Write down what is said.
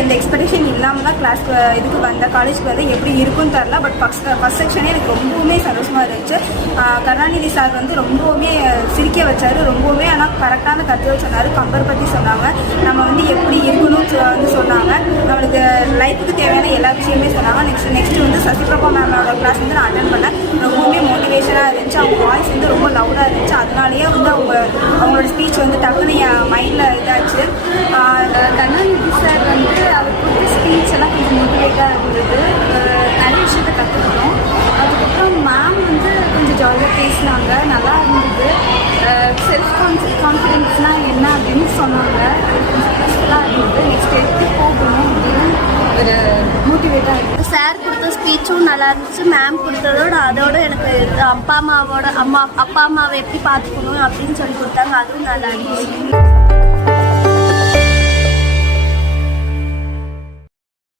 எந்த எக்ஸ்பெக்டேஷன் இல்லாமல் தான் கிளாஸ்க்கு இதுக்கு வந்த காலேஜ்க்கு வந்து எப்படி இருக்குன்னு தெரில. பட் ஃபஸ்ட் செக்ஷனே எனக்கு ரொம்பவுமே சந்தோஷமாக இருந்துச்சு. கருணாநிதி சார் வந்து ரொம்பவுமே சிரிக்க வச்சார், ரொம்பவுமே ஆனால் கரெக்டான கருத்துகள் சொன்னார். கம்பர் பற்றி சொன்னாங்க, நம்ம வந்து எப்படி இருக்கணும்னு வந்து சொன்னாங்க. நம்மளுக்கு லைஃபுக்கு தேவையான எல்லா விஷயமே சொன்னாங்க. நெக்ஸ்ட் வந்து சசிபிரபா மேமோட கிளாஸ் வந்து நான் அட்டன் பண்ணேன். ரொம்பவுமே மோட்டிவேஷனாக இருந்துச்சு. அவங்க வாய்ஸ் வந்து ரொம்ப லவுடாக இருந்துச்சு. அதனாலேயே வந்து அவங்களோட ஸ்பீச் வந்து டக்குன்னு என் மைண்டில் இதாச்சு. கருணாநிதி சார் வந்து அவர் கொடுத்த ஸ்பீச் எல்லாம் கொஞ்சம் மோட்டிவேட்டாக இருந்தது. நிறைய விஷயத்தை கற்றுக்கிட்டோம். அதுக்கப்புறம் மேம் வந்து கொஞ்சம் ஜாலியாக பேசினாங்க, நல்லா இருந்தது. செல்ஃப் கான்ஃபிடென்ஸ்னால் என்ன அப்படின்னு சொன்னாங்க. அது கொஞ்சம் யூஸ்ஃபுல்லாக இருந்தது. நெக்ஸ்ட் எப்படி போகணும் அப்படின்னு ஒரு மோட்டிவேட்டாக இருக்குது. சார் கொடுத்த ஸ்பீச்சும் நல்லா இருந்துச்சு. மேம் கொடுத்ததோட அதோட எனக்கு அப்பா அம்மாவை எப்படி பார்த்துக்கணும் அப்படின்னு சொல்லி கொடுத்தாங்க. அதுவும் நல்லா இருந்துச்சு.